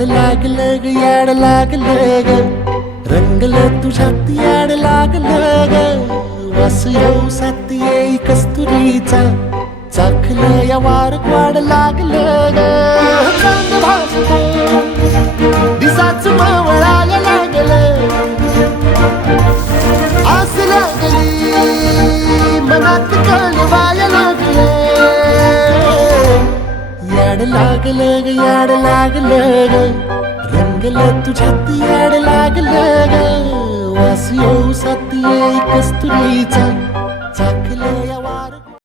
याड लागलं ग याड लागलं ग रंगलं तुझ्यात याड लागलं ग वास येऊ साथ येई कस्तुरीचा चाखलं या वार वाड लागलं ग चांद भासतं दिसाच मावळायला लागलं आस लागली मनात कळवायला लागलं याड लागलं ग याड लागलं ग रंगलं तुझ्यात याड लागलं ग वास येऊ साथ येई कस्तुरीचा